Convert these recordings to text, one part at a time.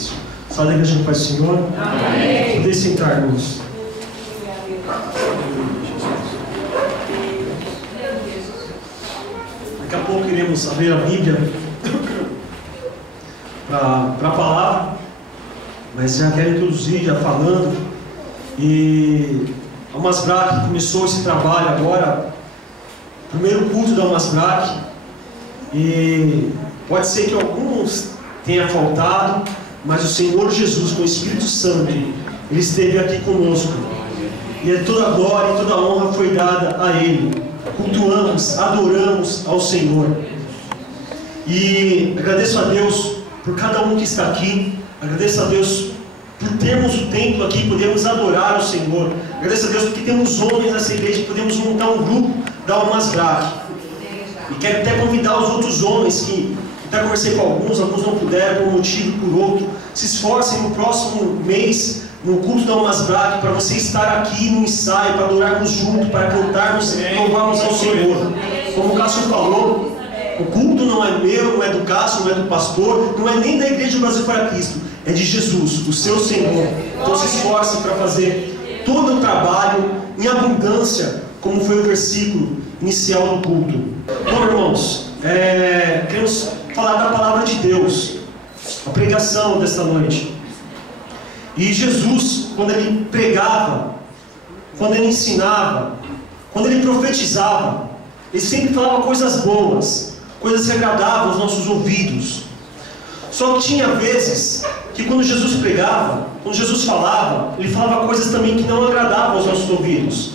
silêncio. Só da igreja do Pai do Senhor. Amém. Poder sentar, irmãos. Daqui a pouco iremos abrir a Bíblia para a palavra, mas já quero introduzir, já falando. E a Almasbrac começou esse trabalho agora, primeiro culto da Almasbrac, e pode ser que alguns tenha faltado, mas o Senhor Jesus, com o Espírito Santo, Ele esteve aqui conosco, e toda a glória e toda a honra foi dada a Ele. Cultuamos, adoramos ao Senhor, e agradeço a Deus por cada um que está aqui, agradeço a Deus por termos o templo aqui, podemos adorar o Senhor, agradeço a Deus porque temos homens nessa igreja, podemos montar um grupo da Almasbrac, e quero até convidar os outros homens que até conversei com alguns não puderam, por um motivo, por outro, se esforcem no próximo mês, no culto da Almasbrac, para você estar aqui no ensaio, para adorarmos juntos, para cantarmos e louvarmos ao Senhor. Como o Cássio falou, o culto não é meu, não é do Cássio, não é do pastor, não é nem da Igreja do Brasil para Cristo, é de Jesus, o seu Senhor. Então se esforce para fazer todo o trabalho em abundância, como foi o versículo inicial do culto. Bom, irmãos, queremos falar da palavra de Deus, a pregação desta noite. E Jesus, quando Ele pregava, quando Ele ensinava, quando Ele profetizava, Ele sempre falava coisas boas, coisas que agradavam aos nossos ouvidos. Só que tinha vezes que quando Jesus pregava, quando Jesus falava, Ele falava coisas também que não agradavam aos nossos ouvidos,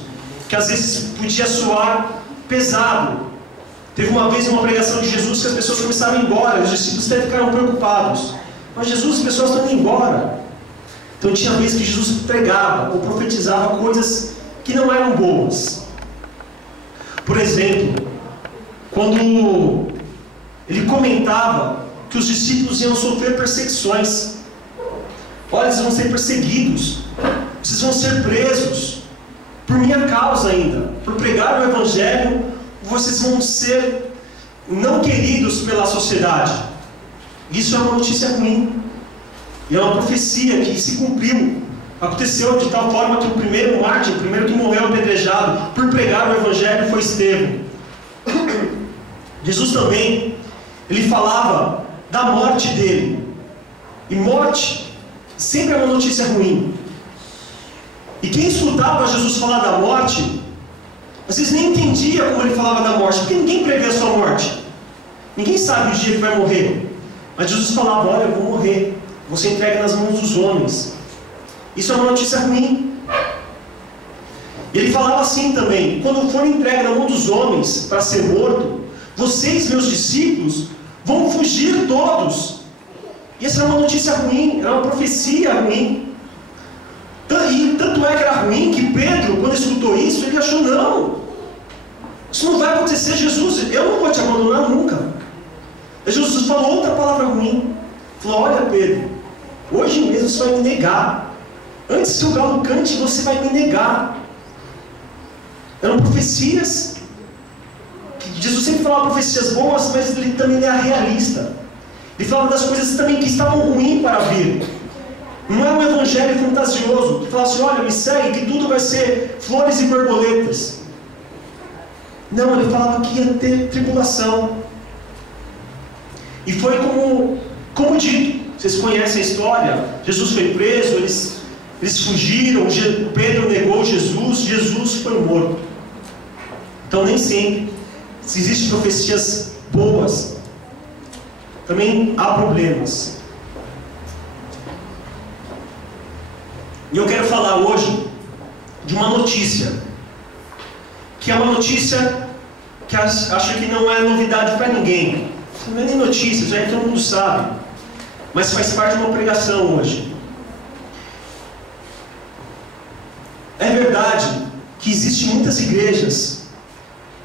que às vezes podia soar pesado. Teve uma vez uma pregação de Jesus que as pessoas começaram a ir embora, os discípulos até ficaram preocupados. Mas Jesus, as pessoas estão indo embora. Então tinha vezes que Jesus pregava ou profetizava coisas que não eram boas. Por exemplo, quando Ele comentava que os discípulos iam sofrer perseguições. Olha, eles vão ser perseguidos, vocês vão ser presos, por minha causa ainda, por pregar o Evangelho, vocês vão ser não queridos pela sociedade. Isso é uma notícia ruim, e é uma profecia que se cumpriu. Aconteceu de tal forma que o primeiro mártir, o primeiro que morreu apedrejado por pregar o Evangelho foi Estevão. Jesus também, Ele falava da morte dele, e morte sempre é uma notícia ruim. E quem escutava Jesus falar da morte, às vezes nem entendia como Ele falava da morte, porque ninguém prevê a sua morte, ninguém sabe o dia que vai morrer. Mas Jesus falava: olha, eu vou morrer, vou ser entregue nas mãos dos homens. Isso é uma notícia ruim. Ele falava assim também: quando for entregue na mão dos homens para ser morto, vocês, meus discípulos, vão fugir todos. E essa era uma notícia ruim, era uma profecia ruim. E tanto é que era ruim que Pedro, quando escutou isso, ele achou: não, isso não vai acontecer, Jesus, eu não vou te abandonar nunca. E Jesus falou outra palavra ruim, falou: olha, Pedro, hoje mesmo você vai me negar. Antes que o galo cante, você vai me negar. Eram profecias. Jesus sempre falava profecias boas, mas Ele também era realista. Ele falava das coisas também que estavam ruins para vir. Não é um evangelho fantasioso, que fala assim: olha, me segue, que tudo vai ser flores e borboletas. Não, Ele falava que ia ter tribulação. E foi como dito, vocês conhecem a história. Jesus foi preso, eles fugiram, Pedro negou Jesus foi morto. Então nem sempre, se existem profecias boas, também há problemas. E eu quero falar hoje de uma notícia, que é uma notícia que acho que não é novidade para ninguém. Não é nem notícia, já todo mundo sabe, mas faz parte de uma pregação hoje. É verdade que existem muitas igrejas,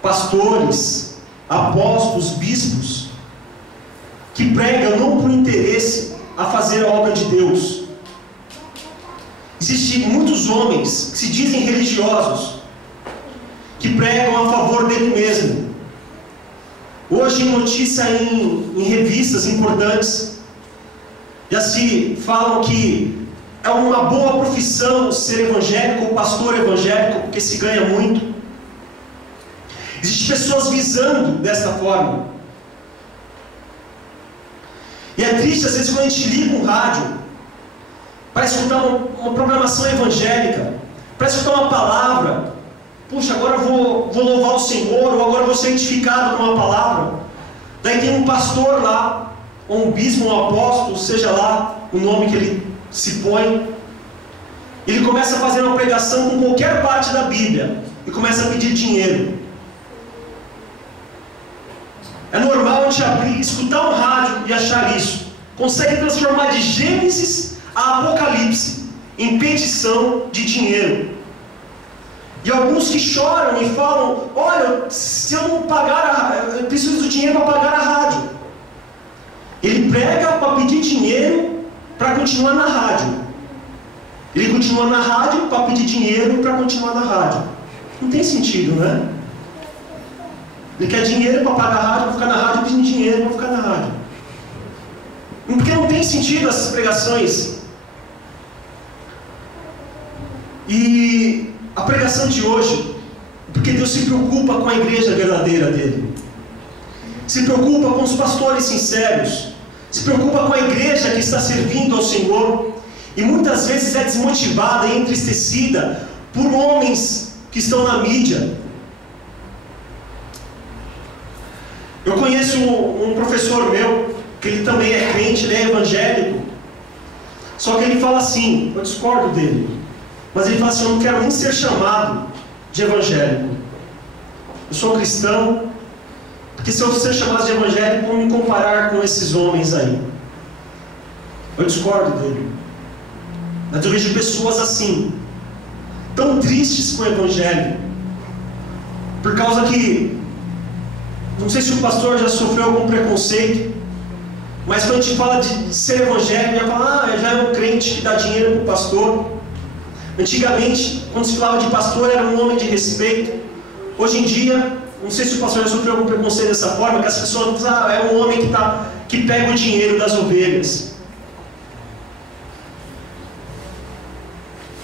pastores, apóstolos, bispos, que pregam não por interesse a fazer a obra de Deus. Existem muitos homens que se dizem religiosos, que pregam a favor dele mesmo. Hoje, notícia em revistas importantes, Já se falam que é uma boa profissão ser evangélico ou pastor evangélico, porque se ganha muito. Existem pessoas visando desta forma. E é triste, às vezes, quando a gente liga um rádio para escutar uma programação evangélica, para escutar uma palavra. Puxa, agora eu vou louvar o Senhor, ou agora eu vou ser edificado com uma palavra. Daí tem um pastor lá, ou um bispo, um apóstolo, seja lá o nome que ele se põe. Ele começa a fazer uma pregação com qualquer parte da Bíblia e começa a pedir dinheiro. É normal a gente abrir, escutar um rádio e achar isso. Consegue transformar de Gênesis a Apocalipse em petição de dinheiro. E alguns que choram e falam: olha, se eu não pagar, eu preciso do dinheiro para pagar a rádio. Ele prega para pedir dinheiro para continuar na rádio. Ele continua na rádio para pedir dinheiro para continuar na rádio. Não tem sentido, né? Ele quer dinheiro para pagar a rádio, para ficar na rádio, pedindo dinheiro para ficar na rádio. Porque não tem sentido essas pregações. E a pregação de hoje, porque Deus se preocupa com a igreja verdadeira dele, se preocupa com os pastores sinceros, se preocupa com a igreja que está servindo ao Senhor, e muitas vezes é desmotivada e entristecida por homens que estão na mídia. Eu conheço um professor meu, que ele também é crente, ele é evangélico, só que ele fala assim, eu discordo dele, mas ele fala assim: eu não quero nem ser chamado de evangélico, eu sou cristão, porque se eu ser chamado de evangélico, vão me comparar com esses homens aí. Eu discordo dele, mas eu vejo pessoas assim, tão tristes com o evangelho, por causa que, não sei se o pastor já sofreu algum preconceito, mas quando a gente fala de ser evangélico, já fala: já é um crente que dá dinheiro para o pastor. Antigamente, quando se falava de pastor, era um homem de respeito. Hoje em dia, não sei se o pastor já sofreu algum preconceito dessa forma, que as pessoas dizem: é um homem que pega o dinheiro das ovelhas.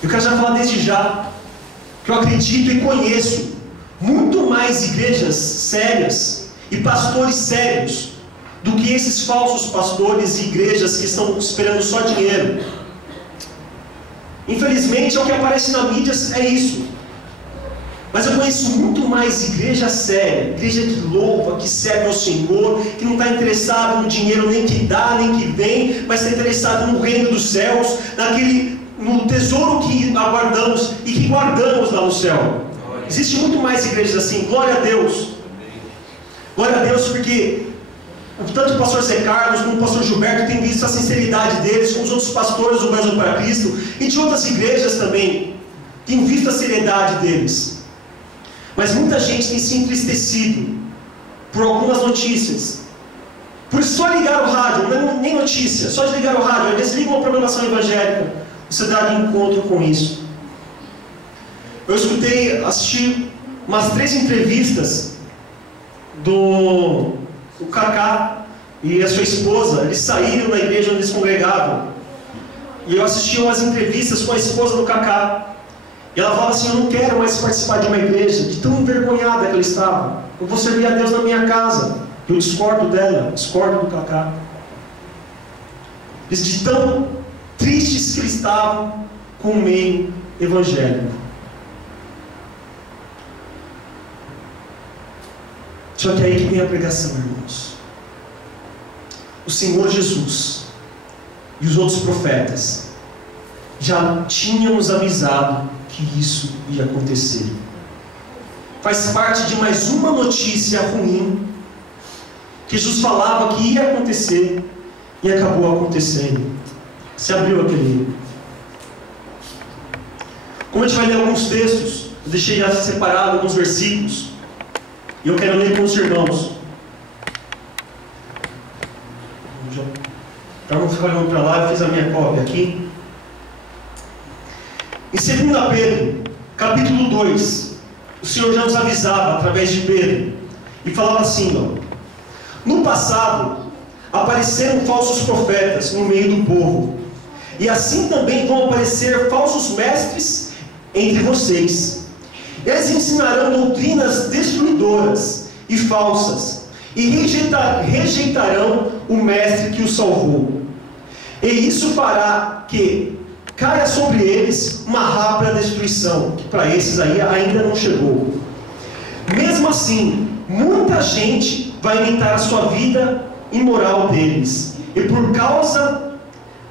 Eu quero já falar desde já, que eu acredito e conheço muito mais igrejas sérias e pastores sérios do que esses falsos pastores e igrejas que estão esperando só dinheiro. Infelizmente, é o que aparece na mídia, é isso. Mas eu conheço muito mais igreja séria, igreja que louva, que serve ao Senhor, que não está interessado no dinheiro nem que dá, nem que vem, mas está interessado no reino dos céus, no tesouro que aguardamos e que guardamos lá no céu. Existe muito mais igrejas assim, glória a Deus. Glória a Deus, porque tanto o pastor Zé Carlos como o pastor Gilberto têm visto a sinceridade deles, com os outros pastores do Brasil para Cristo, e de outras igrejas também, têm visto a seriedade deles. Mas muita gente tem se entristecido por algumas notícias. Por só ligar o rádio, não é nem notícia, só de ligar o rádio, às vezes liga uma programação evangélica, você dá de encontro com isso. Eu assisti umas 3 entrevistas do Kaká e a sua esposa. Eles saíram da igreja onde eles congregavam, e eu assisti umas entrevistas com a esposa do Kaká, e ela falava assim: eu não quero mais participar de uma igreja, de tão envergonhada que ela estava. Eu vou servir a Deus na minha casa. Eu discordo dela, discordo do Kaká. De tão tristes que eles estavam com o meio evangélico. Só que aí que vem a pregação, irmãos. O Senhor Jesus e os outros profetas já tinham nos avisado que isso ia acontecer. Faz parte de mais uma notícia ruim que Jesus falava que ia acontecer e acabou acontecendo. Você abriu aquele livro. Como a gente vai ler alguns textos, eu deixei já separado alguns versículos, e eu quero ler com os irmãos. Para não ficar olhando para lá, eu fiz a minha cópia aqui. Em 2 Pedro, capítulo 2, o Senhor já nos avisava através de Pedro, e falava assim: no passado, apareceram falsos profetas no meio do povo, e assim também vão aparecer falsos mestres entre vocês. Eles ensinarão doutrinas destruidoras e falsas, e rejeitarão o mestre que os salvou. E isso fará que caia sobre eles uma rápida destruição, que para esses aí ainda não chegou. Mesmo assim, muita gente vai imitar a sua vida imoral deles, e por causa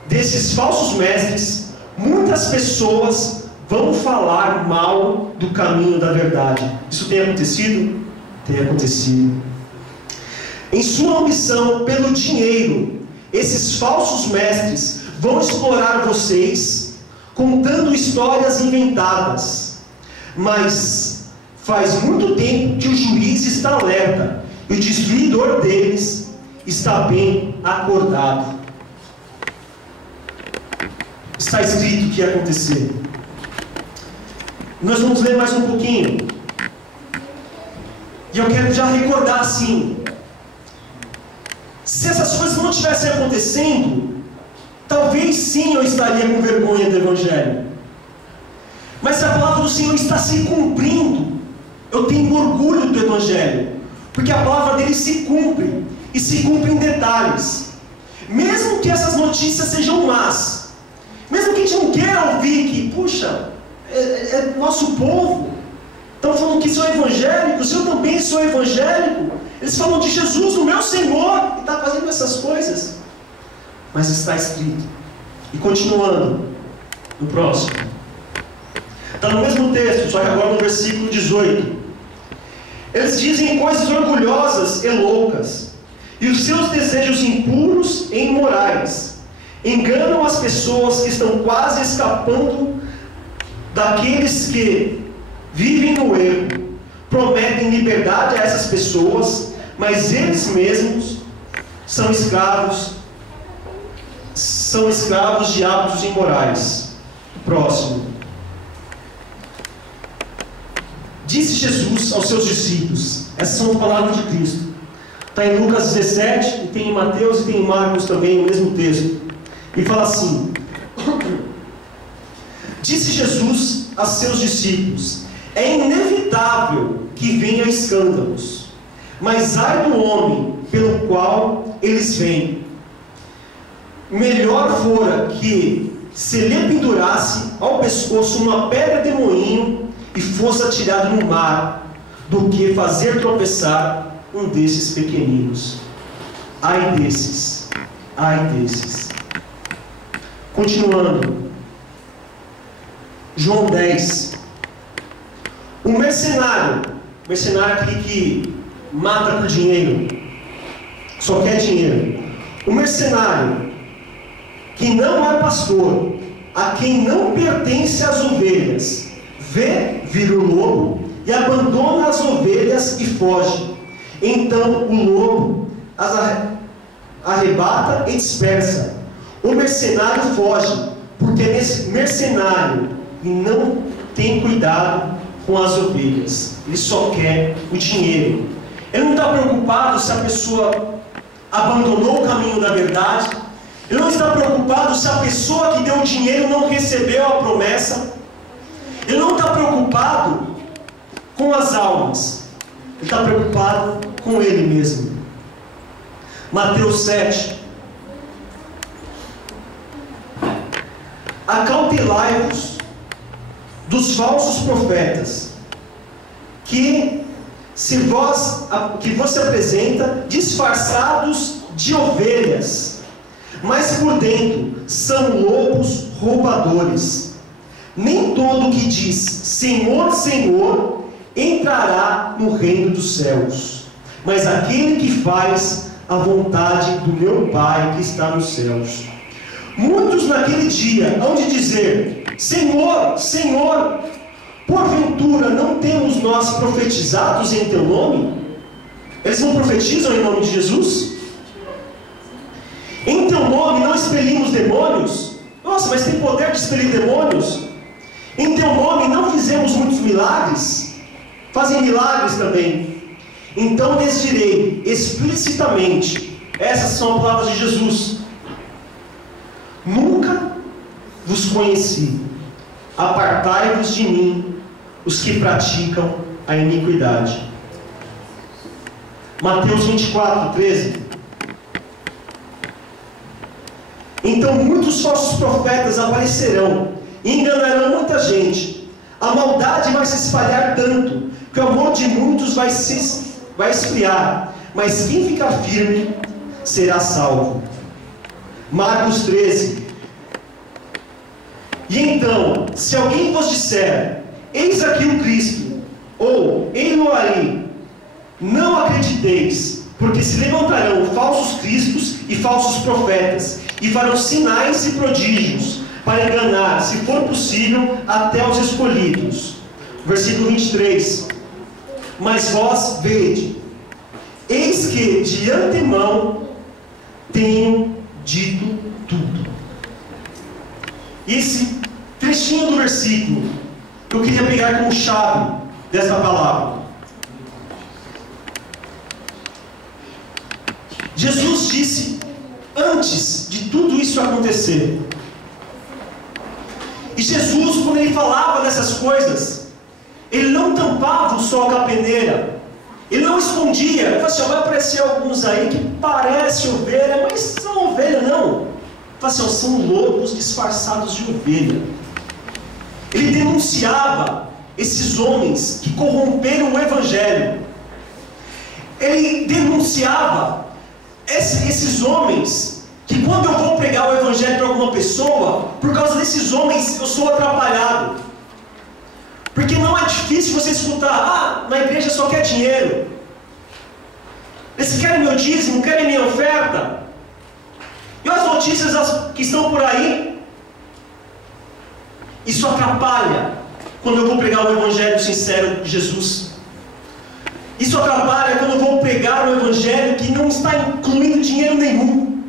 desses falsos mestres, muitas pessoas vão falar mal do caminho da verdade. Isso tem acontecido? Tem acontecido. Em sua ambição pelo dinheiro, esses falsos mestres vão explorar vocês, contando histórias inventadas. Mas faz muito tempo que o juiz está alerta, e o destruidor deles está bem acordado. Está escrito o que ia acontecer. Nós vamos ler mais um pouquinho. E eu quero já recordar assim: se essas coisas não estivessem acontecendo, talvez sim eu estaria com vergonha do Evangelho. Mas se a palavra do Senhor está se cumprindo, eu tenho orgulho do Evangelho, porque a palavra dele se cumpre, e se cumpre em detalhes. Mesmo que essas notícias sejam más, mesmo que a gente não queira ouvir que, puxa, é nosso povo, estão falando que sou evangélico, eu também sou evangélico, eles falam de Jesus, o meu Senhor, e está fazendo essas coisas. Mas está escrito. E continuando, no próximo, está no mesmo texto, só que agora no versículo 18. Eles dizem coisas orgulhosas e loucas, e os seus desejos impuros e imorais enganam as pessoas que estão quase escapando daqueles que vivem no erro. Prometem liberdade a essas pessoas, mas eles mesmos são escravos de hábitos imorais. Próximo. Disse Jesus aos seus discípulos, essas são as palavras de Cristo. Está em Lucas 17, e tem em Mateus e tem em Marcos também, o mesmo texto. E fala assim: disse Jesus a seus discípulos: é inevitável que venham escândalos, mas ai do homem pelo qual eles vêm. Melhor fora que se lhe pendurasse ao pescoço uma pedra de moinho e fosse atirado no mar, do que fazer tropeçar um desses pequeninos. Ai desses, ai desses. Continuando, João 10. O mercenário é aquele que mata por dinheiro, só quer dinheiro. O mercenário que não é pastor, a quem não pertence as ovelhas, vê vir o lobo e abandona as ovelhas e foge. Então o lobo as arrebata e dispersa. O mercenário foge, porque é mercenário e não tem cuidado com as ovelhas. Ele só quer o dinheiro. Ele não está preocupado se a pessoa abandonou o caminho da verdade. Ele não está preocupado se a pessoa que deu o dinheiro não recebeu a promessa. Ele não está preocupado com as almas. Ele está preocupado com ele mesmo. Mateus 7. Acautelai-vos dos falsos profetas, que vos apresenta disfarçados de ovelhas, mas por dentro são lobos roubadores. Nem todo que diz Senhor, Senhor entrará no reino dos céus, mas aquele que faz a vontade do meu Pai que está nos céus. Muitos naquele dia hão de dizer: Senhor, Senhor, porventura não temos nós profetizados em teu nome? Eles não profetizam em nome de Jesus? Em teu nome não expelimos demônios? Nossa, mas tem poder de expelir demônios? Em teu nome não fizemos muitos milagres? Fazem milagres também. Então lhes direi explicitamente: Essas são as palavras de Jesus: nunca vos conheci, apartai-vos de mim, os que praticam a iniquidade. Mateus 24, 13. Então muitos falsos profetas aparecerão e enganarão muita gente. A maldade vai se espalhar tanto que o amor de muitos vai esfriar, mas quem ficar firme será salvo. Marcos 13. E então, se alguém vos disser, eis aqui o Cristo, ou ei-lo aí, não acrediteis, porque se levantarão falsos cristos e falsos profetas, e farão sinais e prodígios, para enganar, se for possível, até os escolhidos. Versículo 23. Mas vós vede, eis que de antemão tenho dito tudo. Esse trechinho do versículo eu queria pegar como chave dessa palavra. Jesus disse antes de tudo isso acontecer. E Jesus, quando ele falava dessas coisas, ele não tampava o sol com a peneira. Ele não escondia. Ele falou assim: vai aparecer alguns aí que parecem ovelha, mas são ovelha não. Ele falou assim: são lobos disfarçados de ovelha. Ele denunciava esses homens que corromperam o Evangelho. Ele denunciava esses homens que, quando eu vou pregar o Evangelho para alguma pessoa, por causa desses homens eu sou atrapalhado. Porque não é difícil você escutar: na igreja só quer dinheiro, eles querem meu dízimo, querem minha oferta. E as notícias que estão por aí, isso atrapalha quando eu vou pregar o Evangelho sincero de Jesus. Isso atrapalha quando eu vou pregar o Evangelho que não está incluindo dinheiro nenhum,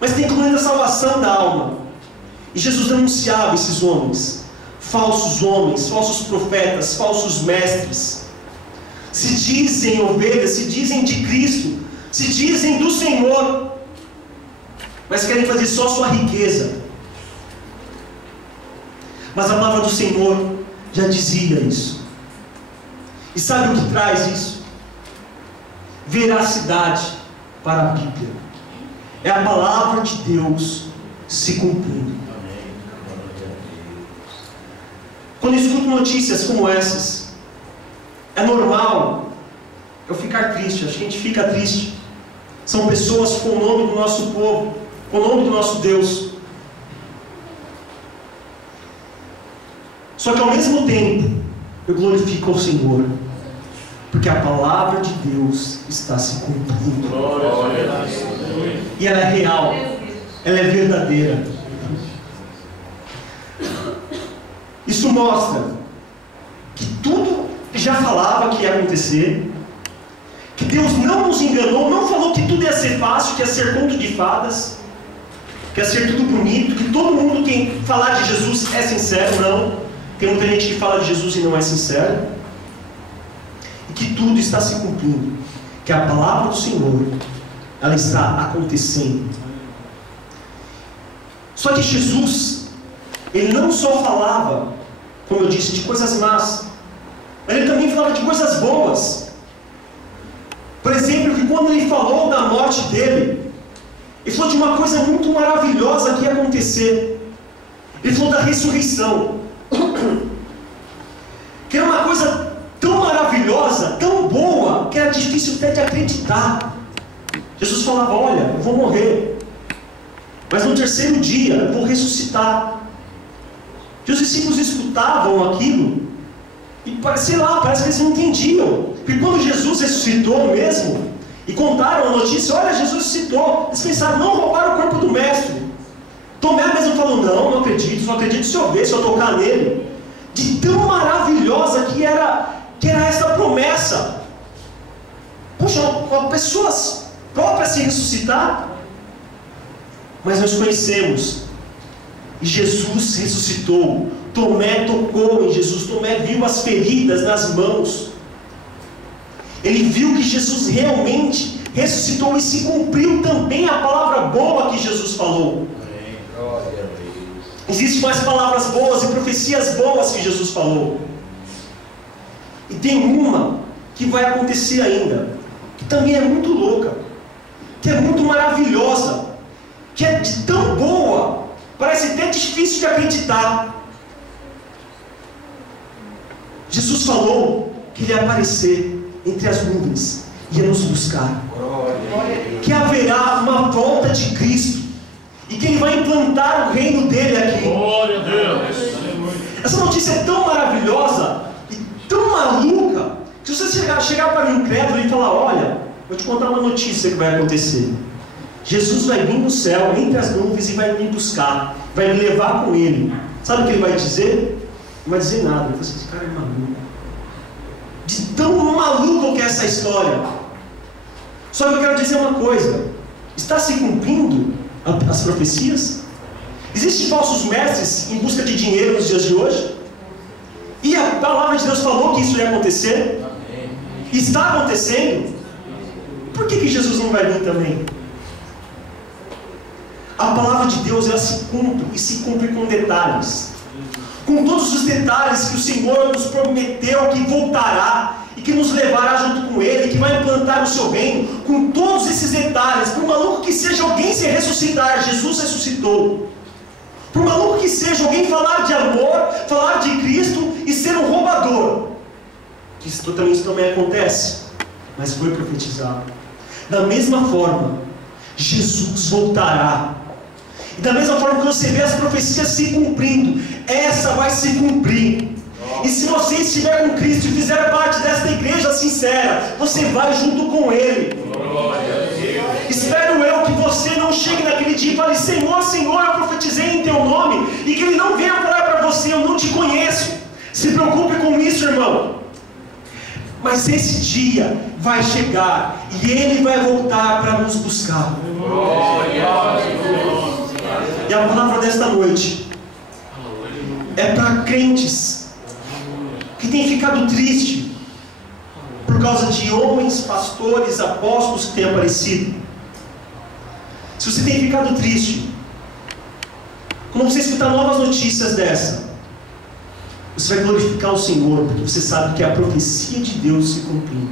mas está incluindo a salvação da alma. E Jesus denunciava esses homens, falsos profetas, falsos mestres. Se dizem ovelhas, se dizem de Cristo, se dizem do Senhor, mas querem fazer só sua riqueza. Mas a palavra do Senhor já dizia isso. E sabe o que traz isso? Veracidade para a Bíblia. É a palavra de Deus se cumprindo. Quando eu escuto notícias como essas, é normal eu ficar triste. Acho que a gente fica triste. São pessoas com o nome do nosso povo, com o nome do nosso Deus. Só que ao mesmo tempo eu glorifico ao Senhor, porque a palavra de Deus está se cumprindo. E ela é real, ela é verdadeira. Isso mostra que tudo já falava que ia acontecer, que Deus não nos enganou, não falou que tudo ia ser fácil, que ia ser conto de fadas, que ia ser tudo bonito, que todo mundo que falar de Jesus é sincero. Não. Tem muita gente que fala de Jesus e não é sincero. E que tudo está se cumprindo, que a palavra do Senhor, ela está acontecendo. Só que Jesus, ele não só falava, como eu disse, de coisas más, mas ele também falava de coisas boas. Por exemplo, que quando ele falou da morte dele, ele falou de uma coisa muito maravilhosa que ia acontecer. Ele falou da ressurreição, que era uma coisa tão maravilhosa, tão boa, que era difícil até de acreditar. Jesus falava: olha, eu vou morrer, mas no terceiro dia eu vou ressuscitar. E os discípulos escutavam aquilo e parece que eles não entendiam. Porque quando Jesus ressuscitou mesmo, e contaram a notícia: olha, Jesus ressuscitou, eles pensaram: não roubaram o corpo do mestre. Tomé mesmo falou: não acredito, só acredito se eu ver, se eu tocar nele. De tão maravilhosa que era essa promessa. Poxa, uma pessoa própria se ressuscitar. Mas nós conhecemos, e Jesus ressuscitou. Tomé tocou em Jesus, Tomé viu as feridas nas mãos. Ele viu que Jesus realmente ressuscitou e se cumpriu também a palavra boa que Jesus falou. Existem mais palavras boas e profecias boas que Jesus falou. E tem uma que vai acontecer ainda, que também é muito louca, que é muito maravilhosa, que é de tão boa, parece até difícil de acreditar. Jesus falou que Ele ia aparecer entre as nuvens, ia nos buscar, que haverá uma volta de Cristo, e que Ele vai implantar o reino dele aqui. Glória a Deus. Essa notícia é tão maravilhosa e tão maluca, que se você chegar para o incrédulo e falar: olha, vou te contar uma notícia que vai acontecer. Jesus vai vir no céu, entre as nuvens, e vai me buscar, vai me levar com Ele. Sabe o que Ele vai dizer? Não vai dizer nada. Ele vai dizer: esse cara é maluco. De tão maluco que é essa história. Só que eu quero dizer uma coisa: está se cumprindo as profecias? Existem falsos mestres em busca de dinheiro nos dias de hoje? E a palavra de Deus falou que isso ia acontecer? Está acontecendo? Por que Jesus não vai vir também? A palavra de Deus, ela se cumpre, e se cumpre com detalhes, com todos os detalhes que o Senhor nos prometeu que voltará e que nos levará junto com Ele, que vai implantar o seu reino, com todos esses detalhes. Por maluco que seja alguém se ressuscitar, Jesus ressuscitou. Por maluco que seja alguém falar de amor, falar de Cristo e ser um roubador, que isso também acontece, mas foi profetizado. Da mesma forma, Jesus voltará. E da mesma forma que você vê as profecias se cumprindo, essa vai se cumprir. E se você estiver com Cristo e fizer parte desta igreja sincera, você vai junto com Ele. Espero eu que você não chegue naquele dia e fale: Senhor, Senhor, eu profetizei em Teu nome, e que Ele não venha falar para você: eu não te conheço. Se preocupe com isso, irmão. Mas esse dia vai chegar, e Ele vai voltar para nos buscar. E a palavra desta noite é para crentes que têm ficado tristes por causa de homens, pastores, apóstolos que têm aparecido. Se você tem ficado triste, quando você escutar novas notícias dessa, você vai glorificar o Senhor, porque você sabe que a profecia de Deus se cumpriu,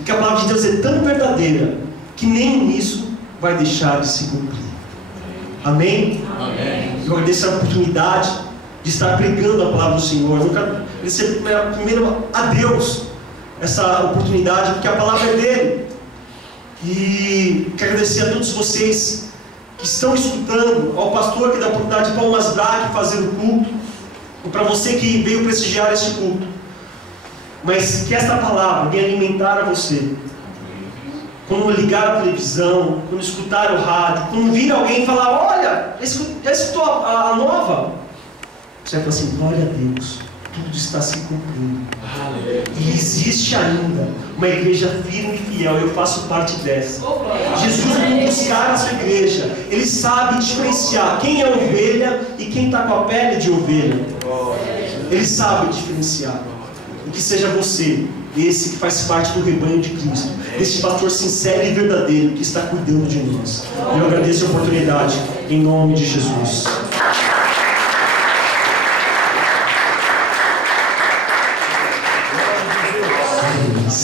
e que a palavra de Deus é tão verdadeira que nem isso vai deixar de se cumprir. Amém? Amém. Eu agradeço a oportunidade de estar pregando a palavra do Senhor. Eu quero agradecer primeiro a Deus essa oportunidade, porque a palavra é dele. E quero agradecer a todos vocês que estão escutando, ao pastor que dá a oportunidade de Palmas Braque fazer o culto, e para você que veio prestigiar este culto. Mas que esta palavra venha alimentar a você. Quando ligar a televisão, quando escutar o rádio, quando vir alguém falar: olha, já escutou a nova? Você vai falar assim: glória a Deus, tudo está se cumprindo. E existe ainda uma igreja firme e fiel, eu faço parte dessa. Jesus vai buscar a sua igreja. Ele sabe diferenciar quem é ovelha e quem está com a pele de ovelha. Ele sabe diferenciar. E que seja você, esse que faz parte do rebanho de Cristo, esse pastor sincero e verdadeiro que está cuidando de nós. Eu agradeço a oportunidade em nome de Jesus.